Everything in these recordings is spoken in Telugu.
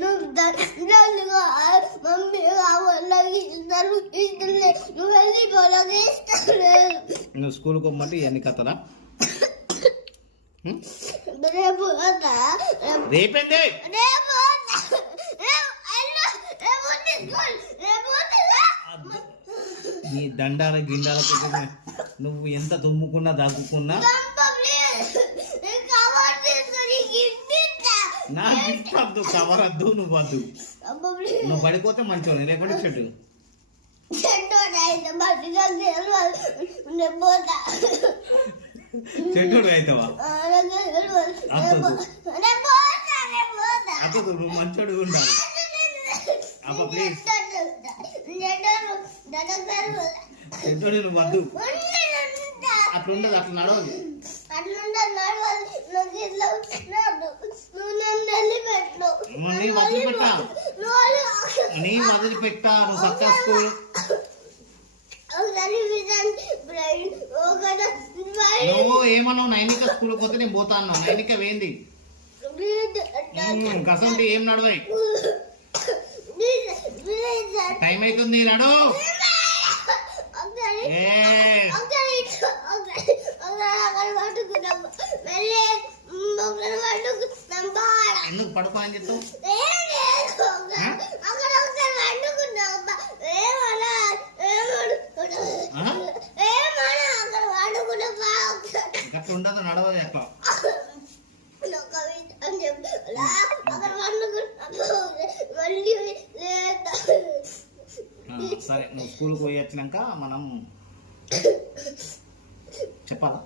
నువ్వు దండలుగా మమ్మీ వాళ్ళకి ఇస్తారు ఇస్తుంది నువ్వు వెళ్ళి వాళ్ళకి ఇస్తారు. నువ్వు స్కూల్కి పోమంటే ఇవన్నీ కథలా? రేపు రేపేంది? నీ దండాల గిండాల నువ్వు ఎంత తుమ్ముకున్నా దగ్గుకున్నా నా గిఫ్ట్ వద్దు, కవర్ వద్దు, నువ్వు వద్దు. నువ్వు పడిపోతే మంచోని లేకుంటే చెట్టు చెట్టు అవుతావా? అద్దు, నువ్వు మంచోడు ఉండాలి. అబ్బ ప్లీజ్ చెట్టు నువ్వు వద్దు. అట్లా ఉండదు, అట్లా నడవదు. నీ వదిలిపెట్టా నువ్వు సక్సెస్ఫుల్. నువ్వు ఏమన్నావు? నైనిక స్కూల్ పోతే నేను పోతా అన్నావు. నైనిక వేంది కసంటి ఏం నడవాయి? టైం అవుతుంది, నడు. ఎందుకు పడుకో అని చెప్తావు? అట్లా ఉండదు, నడవదు ఎట్లా. సరే, నువ్వు స్కూల్కి పోయి వచ్చినాక మనం చెప్పాలా?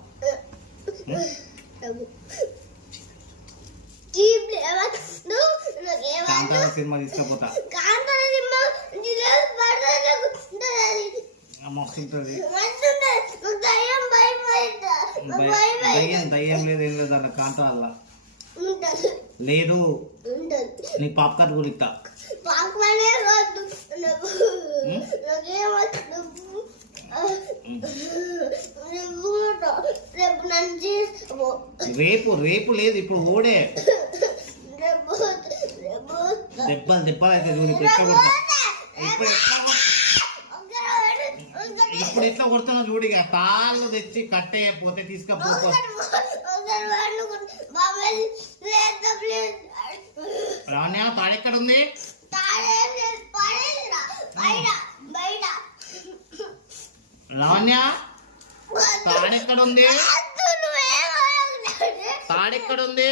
కాంతార సినిమా తీసుకపోతా, మస్తుంటది. దయ్యం లేదు, ఏం లేదు అన్న కాంతారలా లేదు. నీకు పాప్కార్న్ కూడా ఇస్తా. రేపు రేపు లేదు, ఇప్పుడు ఓడే. దెబ్బలు దెబ్బలు అయితే చూడు. ఇప్పుడు ఎట్లా కొడతా, ఇప్పుడు ఎట్లా కొడుతున్నా చూడిగా. తాళ్ళు తెచ్చి కట్టేయకపోతే తీసుకపో. రాణ్య తాడెక్కడ ఉంది? లావణ్య తాడెక్కడుంది? తాడెక్కడుంది?